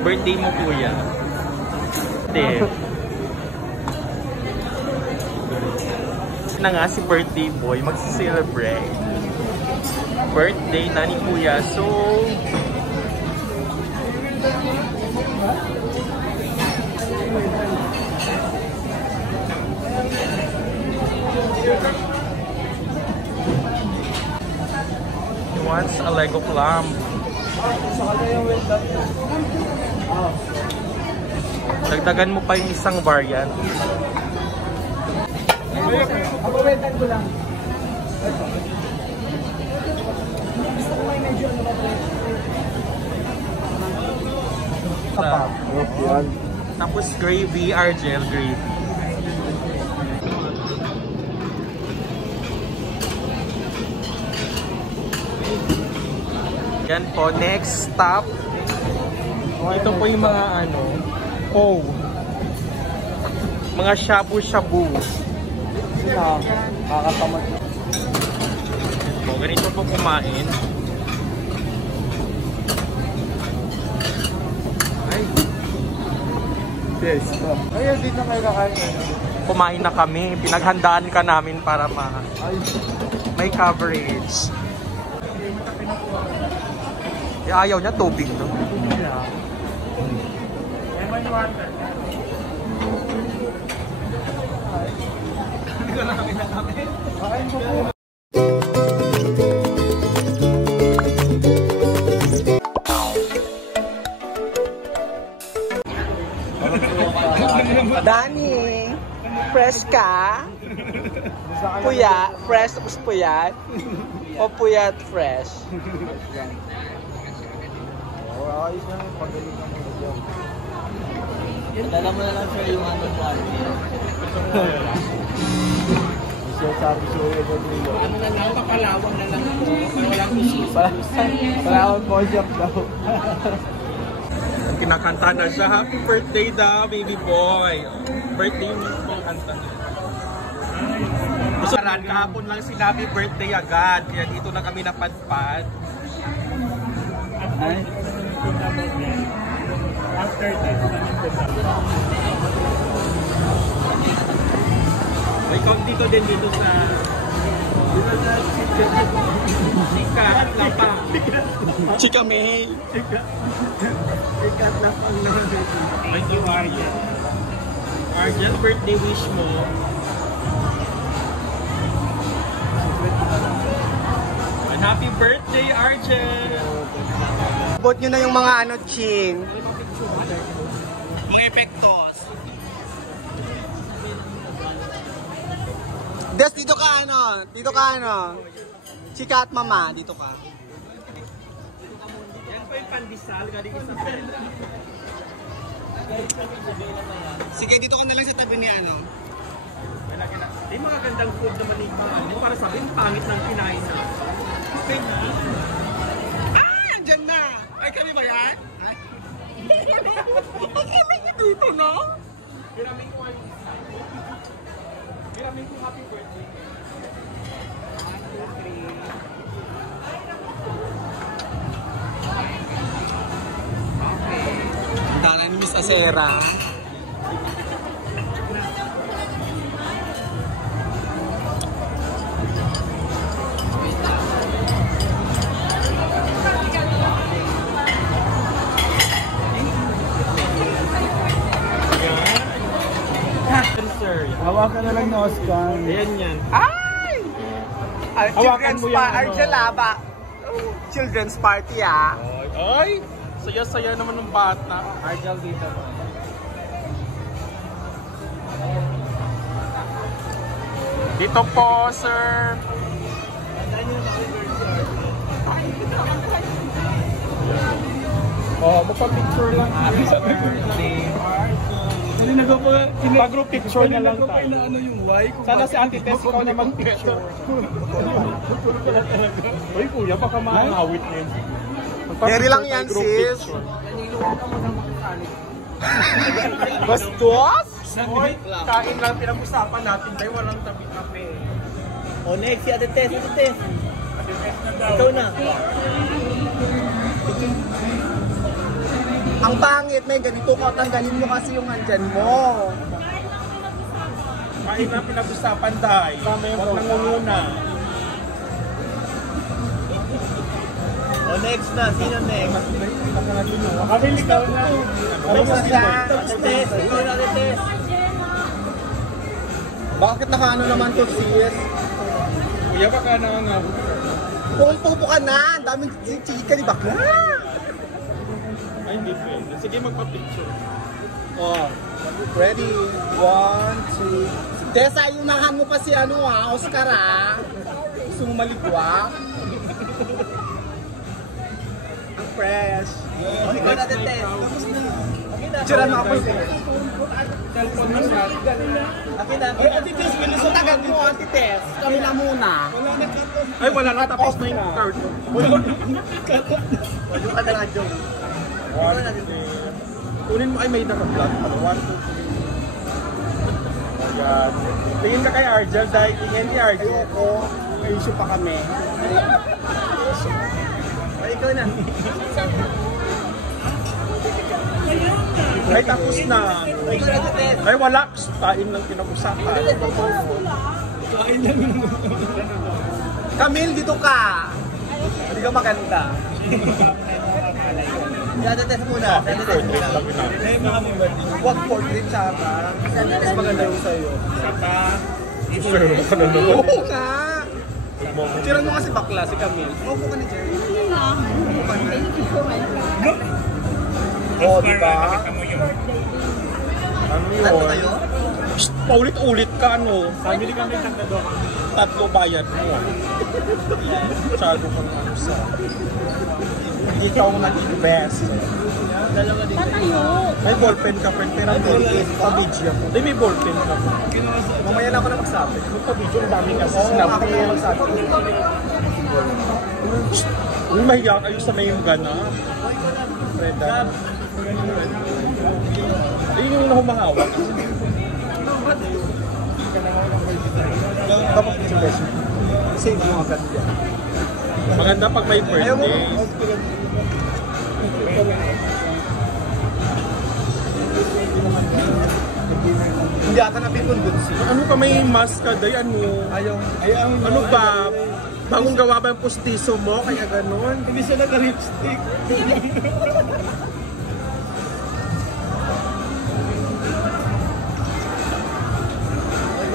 Birthday mo kuya. Na nga si birthday boy magsi-celebrate. Birthday na ni kuya. So he wants a Lego lamp. Dagdagan mo pa yung isang variant. Abawetan ko lang. Gusto ko may medyo ano ba? Tapos gravy, Argel gravy. Yan po, next stop. Ito po yung mga ano, mga shabu-shabu. Kakatamad. So, ganito po kumain. Ay. Yes. Ayun, dito kayo kakain. Kumain na kami. Pinaghandaan ka namin para may coverage. Ayaw niya tubig, no? Lemon water. Hindi ko namin na kami. Kain ko po. Dani, fresh ka? Puya, fresh tapos puyat? O puyat fresh? Ayos na yung pagaling ng video. Dala mo na lang siya yung ano sa akin. Sabi siya yung video. Ano na lang, pakalawang na lang ito. Pero walang isip. Palawang po siya daw. Kinakanta na siya. Happy birthday daw, baby boy. Birthday mo yung kanta niya. Masaran, kahapon lang sinabi birthday agad. Kaya dito na kami napadpad. Ay? After this, may count dito din dito sa Chika at Lapang. Chika May. Chika at Lapang na. Thank you, Arjen. Arjen, birthday wish mo. And happy birthday, Arjen! Abot nyo na yung mga ano, Ching. Mga epektos. Des, dito ka ano? Dito ka ano? Chika at mama, dito ka. Yan po yung pandesal, galing Isabel. Sige, dito ka na lang sa tabi ni ano. May mga gandang food naman yung mga ano, para sabihin pangit ng kinain na. Okay na. Ah! Andyan na! Ay, kami ba yan? Ay, kami dito, no? Hiramin ko ang isa. Hiramin ko happy birthday. Ang dala ni Miss Acera. Hawakan na lang na Oscar. Ayan yan. Ay! Hawakan mo yan, ano? Argelaba. Children's party, ah. Ay! Saya-saya naman ng bata. Argel dito. Dito po, sir. Oh, magpa-picture lang. Happy birthday. Hindi na ko pa. Pag-group picture na lang tayo. Ano yung Y? Sana si Auntie Tess ikaw na mag-picture. Uy, kuya, baka maangawit na yun. Carry lang yan, sis. Bastos? Hoy, kain lang pinag-usapan natin dahil walang tabi kape. O next, si Ate Tess, Ate Tess. Ikaw na. Ang pangit, may ganito ka, tanggalin mo kasi yung andyan mo. Kain na pinag-usapan dahil. Huwag nangunguna. O next na, sino next? Kami ikaw na. Tapos na siya. Test, ikaw na test. Bakit nakaano naman to, sis? Kuya, baka nga. Pumpupo ka na, ang daming chika ni bakla. Ay, hindi pwede. Sige, magpa-picture. Oh, ready? 1, 2. Tessa, yunahan mo pa si Oscar ah. Gusto mo maligwa? Ang fresh. Ikaw na din, Tess. Tapos na. Tira mo ako. Cellphone na siya. Ate Tess, ang tagal mo, Ate Tess. Kami na muna. Ay, wala na. Tapos na yung card. Wala ka na radyo. Kunin mo ay may naka-vlog. 1, 2, 3. Ayan. Tingin ka kay Argel dahil tingin ni Argel. Ayoko. May issue pa kami. Ay, ikaw na. Ay, tapos na. Ay, wala. Tain lang pinag-usapan. Camille, dito ka. Hindi ka maganda. Dada-test muna. Huwag portrait siya ka. Mas maganda yung sa'yo. Sure, ka na naman. Oo nga. Tira mo kasi bakla si Camille. Opo ka ni Jerry. Oo, diba? Ano yun? Psst, paulit-ulit ka, ano? Family kami kantado. Tatlo bayad mo. Masyado kang ano sa... Hindi ka ako nag-invest. Patayo. May ballpen ka, friend. Pero ballpen, pa-video ko. Hindi, may ballpen ka. Mamaya na ako na magsabi. Pa-video, ang dami kasi Oo, sinabi. ako na magsabi. Uy, mahiya kayo sa may gana. Freda. Ayun yung humahawak. Dapat si Beshi. Save mo agad yan. Maganda pag may Ayaw mo. birthday. Hindi ata napipundot siya. Ano ka may mask ka, day? Ano? Ayaw. Ano ba? Bagong gawa ba yung pustiso mo? Kaya ganun? Hindi siya naka-lipstick.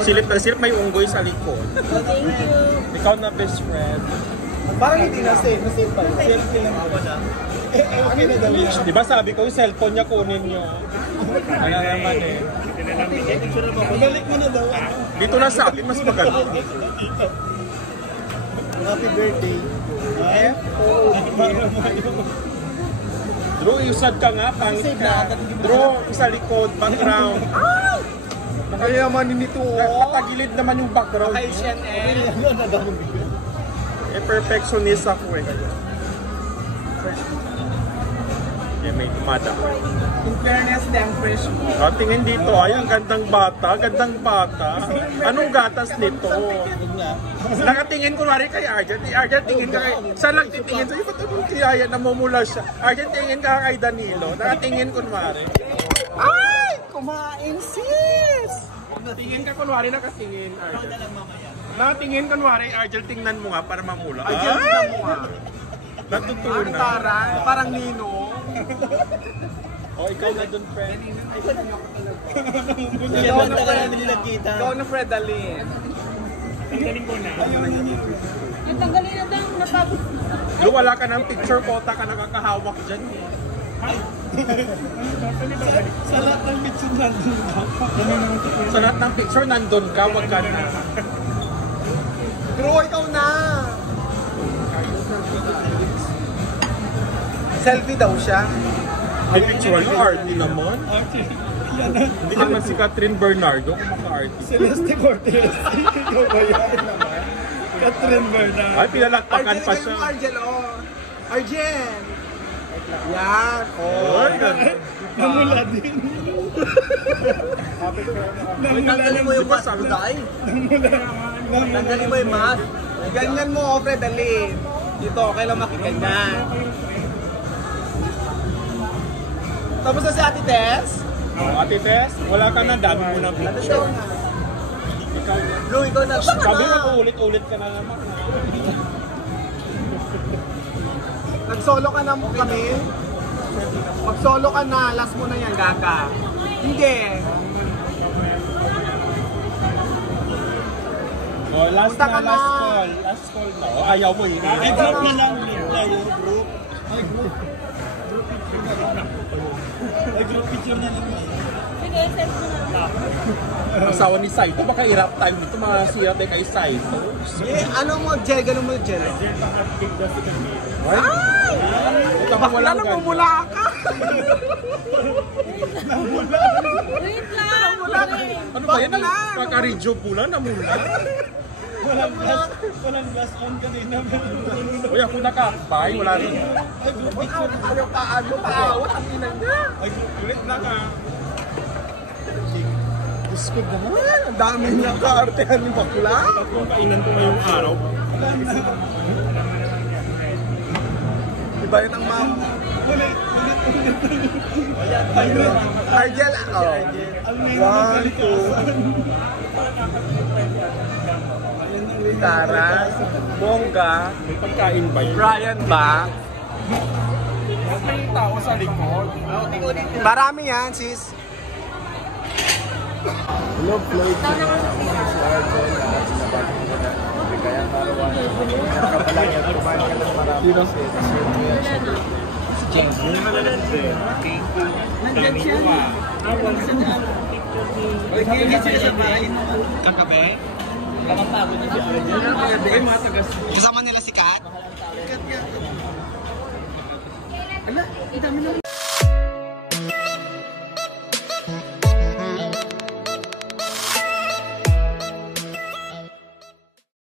Silip na silip, may unggoy sa likod. Thank you. Ikaw na best friend. Parang hindi na safe. Na-safe pa. Selfie lang ako na. Okay na daw yan. Di ba sabi ko, yung cellphone niya kunin niyo. Kaya naman eh. Balik mo na daw. Dito na sa akin, mas maganda. Happy birthday. Drew, usad ka nga, pangit ka. Drew, sa likod, background. Kaya naman nito. Nakatagilid naman yung background. Kay CNN. Eh, perfectionist ako eh. Eh, may tumada. In fairness, damn fresh mo. Tingin dito, ay, ang gandang bata, gandang bata. Anong gatas nito? Nakatingin ko rin kay Arjan. Arjan, tingin ka kay... Saan lang titingin sa'yo? Ba't anong tiyaya namumula siya? Arjan, tingin ka kay Danilo. Nakatingin ko rin. Ay! Kumain, sis! Tingin ka kunwari nakatingin, Arjan. Nakatingin kunwari, Arjan, tingnan mo nga para mamula. Arjan, tingnan mo nga. Natutunan. Parang Nino. Oh, ikaw na dun, friend. Ikaw na Fred Alin. Natanggalin na daw. Napagod. Lu, wala ka ng picture quota ka nakakahawak dyan. Sa lahat ng picture nandun ka. Sa lahat ng picture, nandun ka, wag ka na. Bro, ikaw na! Selfie daw siya. May picture yung arty naman. Hindi naman si Catherine Bernardo kung maka-arty. Celeste Cortez. Ikaw ba yan? Catherine Bernardo. Ay, pinalakpakan pa siya. Argel, oh. Arjen! Yan. Oh, Namula din. Tanggalin mo yung mask, Day. Tanggalin mo yung mask. Ganyan mo, Fred, dali. Dito, okay lang makiganyan. Tapos na si Ate Tess? Ate Tess, wala ka na, dami mo na video. Blue, ikaw na. Sabi mo kung ulit-ulit ka na naman. Nag-solo ka na mo kami? Mag-solo ka na, last mo na yan, Gaga. Hindi. Oh, last Punta na, ka na. last call. Last call na. Oh, ayaw mo yun. Ay, group na lang. Group. Ay, group picture na lang. Sige, set mo na. Asawa ni Saito, baka i-rap time dito, mga sirap eh kay Saito. Ano mo, Jel? Ganun mo, Jel? Ay! Ito ba wala Alam mo, mula ka. Wait lang. Ano ba yan? Kaka-radio pula na mula. Walang glass on kanina. Uy, ako nakakbay, wala rin. Ay, group picture. Ayaw paano, paawat ang inang na. Ay, ulit na ka. Diyos ko naman, ang dami niya kaartehan ni bakla. Kung kainan ko ngayong araw. Diba yun ang ma'am? Argel, oh. 1, 2. Tara, Bongga, May pagkain ba yun? Brian ba? May tao sa likod. Marami yan, sis. Hello, Floyd. Si Argel. Sinabati ko na. Kaya karawan. Kapalang yan. Kumain ka ng marami. Kasi si James. Yung malalang din. Nandiyan siya. Nagigit siya sa bahay. Kakape? Nakapagod na siya. Bigay mga tagas. Kasama nila si Kat? Kat yan. Ala, ang dami lang.